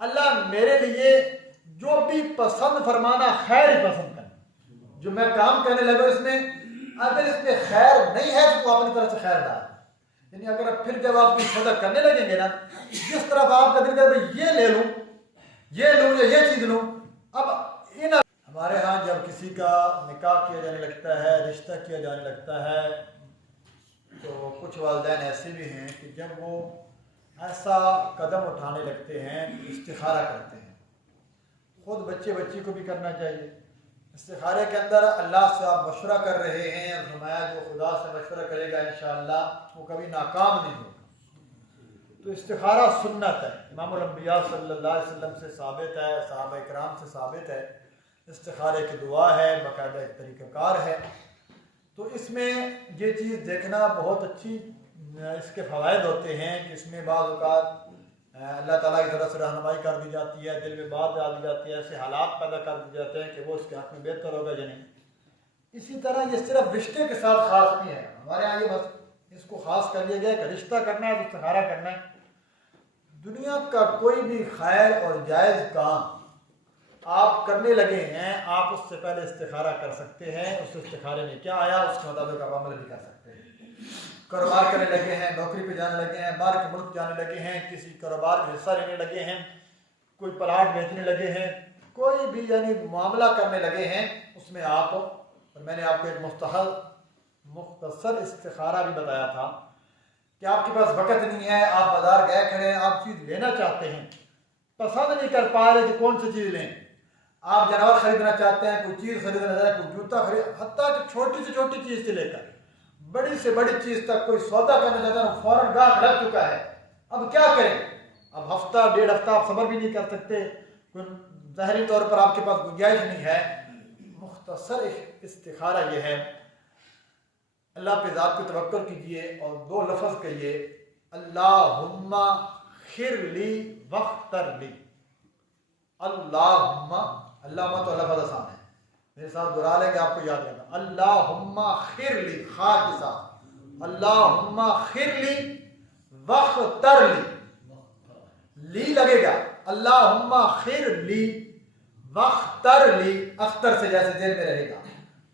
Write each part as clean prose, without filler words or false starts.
اللہ میرے لیے جو بھی پسند فرمانا خیر ہی پسند کرنا. جو میں کام کرنے لگا اس میں اگر اس میں خیر نہیں ہے تو اپنی طرف سے خیر ڈال. یعنی اگر پھر جب آپ کی صدق کرنے لگیں گے نا، جس طرف آپ کا دل کرے یہ لے لوں، یہ لوں یا یہ چیز لوں. اب ہمارے ہاں جب کسی کا نکاح کیا جانے لگتا ہے، رشتہ کیا جانے لگتا ہے، تو کچھ والدین ایسے بھی ہیں کہ جب وہ ایسا قدم اٹھانے لگتے ہیں استخارہ کرتے ہیں. خود بچے بچی کو بھی کرنا چاہیے. استخارے کے اندر اللہ سے آپ مشورہ کر رہے ہیں اور فرمایا جو خدا سے مشورہ کرے گا انشاءاللہ وہ کبھی ناکام نہیں ہوگا. تو استخارہ سنت ہے، امام الانبیاء صلی اللہ علیہ وسلم سے ثابت ہے، صحابہ کرام سے ثابت ہے. استخارے کی دعا ہے، باقاعدہ ایک طریقہ کار ہے. تو اس میں یہ چیز دیکھنا بہت اچھی، اس کے فوائد ہوتے ہیں کہ اس میں بعض اوقات اللہ تعالیٰ کی طرف سے رہنمائی کر دی جاتی ہے، دل میں بات ڈال دی جاتی ہے، ایسے حالات پیدا کر دی جاتے ہیں کہ وہ اس کے حق میں بہتر ہوگا یا نہیں. اسی طرح یہ صرف رشتے کے ساتھ خاص نہیں ہے، ہمارے یہاں یہ بس اس کو خاص کر لیا گیا کہ رشتہ کرنا ہے تو استخارہ کرنا ہے. دنیا کا کوئی بھی خیر اور جائز کام آپ کرنے لگے ہیں، آپ اس سے پہلے استخارہ کر سکتے ہیں. اس استخارے میں کیا آیا اس کے مطابق آپ عمل بھی کر سکتے ہیں. کاروبار کرنے لگے ہیں، نوکری پہ جانے لگے ہیں، باہر کے ملک جانے لگے ہیں، کسی کاروبار میں حصہ لینے لگے ہیں، کوئی پلاٹ بیچنے لگے ہیں، کوئی بھی یعنی معاملہ کرنے لگے ہیں، اس میں آپ، اور میں نے آپ کو ایک مختصر استخارہ بھی بتایا تھا کہ آپ کے پاس وقت نہیں ہے، آپ بازار گئے کھڑے ہیں، آپ چیز لینا چاہتے ہیں، پسند نہیں کر پا رہے کہ کون سی چیز لیں. آپ جانور خریدنا چاہتے ہیں، کوئی چیز خریدنا چاہتے ہیں، کوئی جوتا حتیٰ کہ چھوٹی سے چھوٹی چیز سے لے کر بڑی سے بڑی چیز تک کوئی سودا کرنا چاہتا ہے، فوراً گاہک لگ چکا ہے. اب کیا کریں؟ اب ہفتہ ڈیڑھ ہفتہ آپ صبر بھی نہیں کر سکتے، کوئی ظاہری طور پر آپ کے پاس گنجائش نہیں ہے. مختصر استخارہ یہ ہے، اللہ پہ ذات کو توکل کیجئے اور دو لفظ کہیے، اللہم خر لی واختر لی. اللہم، اللہم تو لفظ آسان ہے، میرے ساتھ دہرا لیں کہ آپ کو یاد رہنا. اللہم خر لی، خا کے ساتھ، اللہم خر لی واختر لی. لی لگے گا، اللہم خر لی واختر لی، اختر سے جیسے دل میں رہے گا.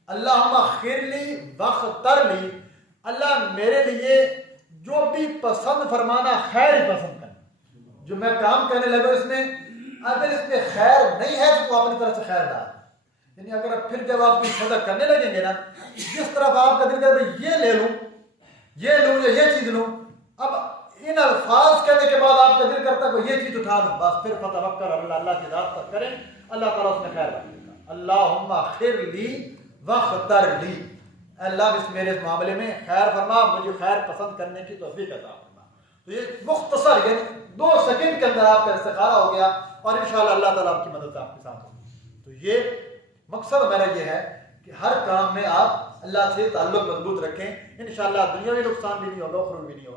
اللہم خر لی واختر لی، اللہ میرے لیے جو بھی پسند فرمانا خیر ہی پسند کرنا. جو میں کام کرنے لگا اس میں اگر اس میں خیر نہیں ہے تو اپنی طرف سے خیر ڈال. یعنی اگر پھر جب آپ کی صدق کرنے لگیں گے نا، جس طرف آپ کا دل کرے یہ لے لوں، یہ لوں یا یہ چیز لوں. اب ان الفاظ کہنے کے بعد آپ کا دل کرتا ہے کہ یہ چیز اٹھا لوں، بس پھر فتوکل علی اللہ، اللہ کی ذات پر کریں، اللہ تعالیٰ اس میں خیر رکھے گا. اللہم خر لی واختر لی، اللہ اس میرے اس معاملے میں خیر فرما، مجھے خیر پسند کرنے کی توفیق عطا فرما. تو یہ مختصر یعنی 2 سیکنڈ کے اندر آپ کا استخارہ ہو گیا اور انشاءاللہ اللہ تعالیٰ آپ کی مدد آپ کے ساتھ ہوگی. تو یہ مقصد میرا یہ ہے کہ ہر کام میں آپ اللہ سے تعلق مضبوط رکھیں، انشاءاللہ دنیاوی نقصان بھی نہیں ہوگا، اخروی بھی نہیں ہوگا.